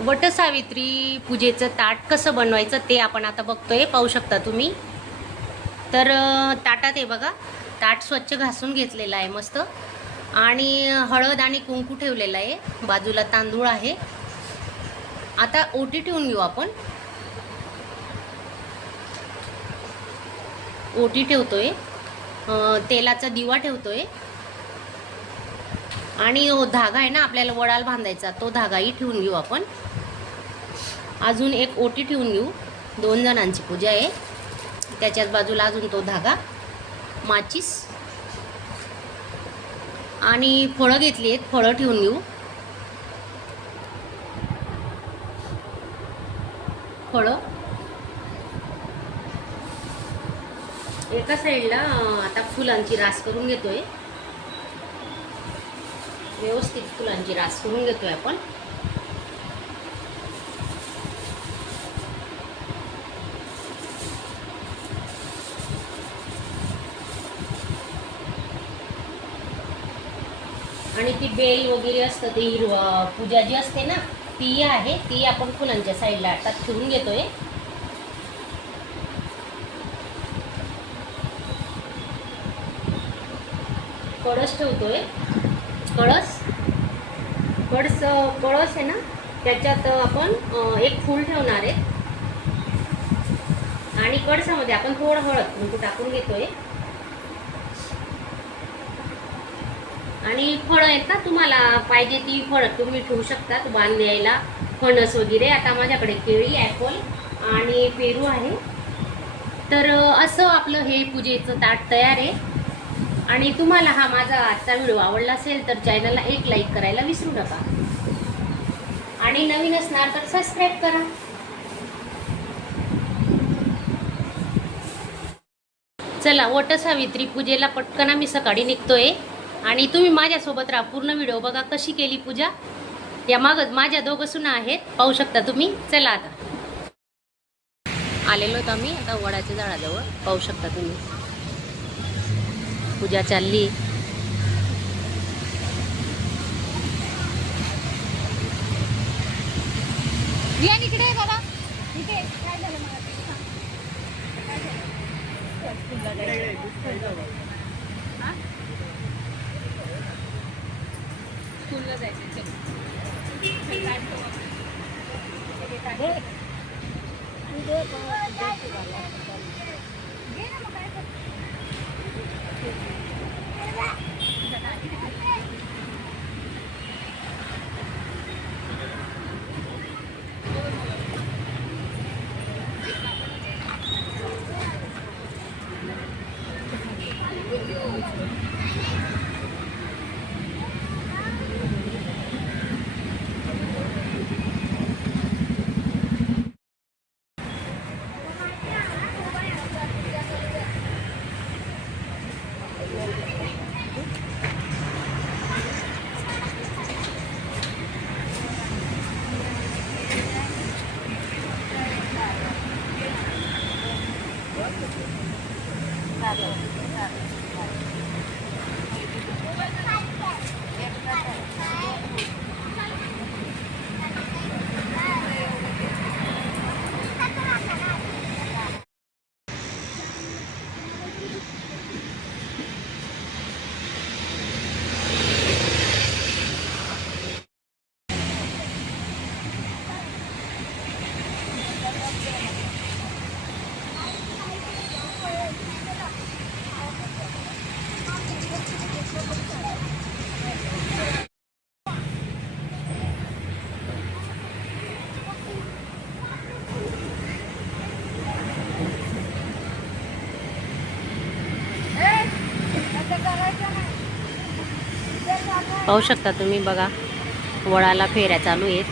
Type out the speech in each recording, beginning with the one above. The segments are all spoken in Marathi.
वटसावित्री पूजेचं ताट कसं बनवायचं ते आपण आता बघतोय. पाहू शकता तुम्ही. तर ताटात आहे बघा, ताट स्वच्छ घासून घेतलेलं आहे मस्त, आणि हळद आणि कुंकू ठेवलेलं आहे. बाजूला तांदूळ आहे. आता ओटी ठेवून घेऊ आपण. ओटी ठेवतोय, तेलाचा दिवा ठेवतोय, आणि धागा आहे ना आपल्याला वडाला बांधायचा, तो धागाही ठेवून घेऊ आपण. अजून एक ओटी ठेवून घेऊ. 2 जणांची पूजा आहे, त्याच्याच बाजूला अजून तो धागा, माचीस, आणि फळं घेतली आहेत, फळं ठेवून घेऊ. फळं एका साईडला आता फुलांची रास करून घेतोय. व्यवस्थित फुलांची रास करून घेतोय आपण. आणि ती बेल वगैरे असतं ते हिरवा पूजा जी असते ना ती आहे, ती आपण फुलांच्या साईडला आता ठेवून घेतोय. कळस ठेवतोय. कळस आहे ना, त्याच्यात आपण एक फूल ठेवणार आहे, आणि कळसामध्ये आपण थोडं हळद कुंकू टाकून घेतोय. आणि फळं आहेत ना, तुम्हाला पाहिजे ती फळं तुम्ही ठेवू शकता बांध द्यायला. फणस वगैरे. आता माझ्याकडे केळी, ॲपल आणि पेरू आहे. तर असं आपलं हे पूजेचं ताट तयार आहे. आणि तुम्हाला हा माझा आजचा व्हिडिओ आवडला असेल तर चॅनलला एक लाईक करायला विसरू नका, आणि नवीन असणार तर सबस्क्राईब करा. चला, वटसावित्री पूजेला पटकन आम्ही सकाळी निघतोय, आणि तुम्ही माझ्यासोबत राहा. पूर्ण व्हिडिओ बघा कशी केली पूजा. या मागं माझ्या 2 सुना आहेत, पाहू शकता तुम्ही. चला, आता आलेलो होतो आम्ही आता वडाच्या झाडाजवळ. पाहू शकता तुम्ही, पूजा चालली. इकडे बाबा, इथे काय झालं मला स्कूलला जायचं. पाहू शकता तुम्ही. बघा, वडाला फेऱ्या चालू आहेत.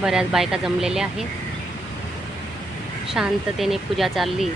बऱ्याच बायका जमलेल्या आहेत. शांततेने पूजा चालली.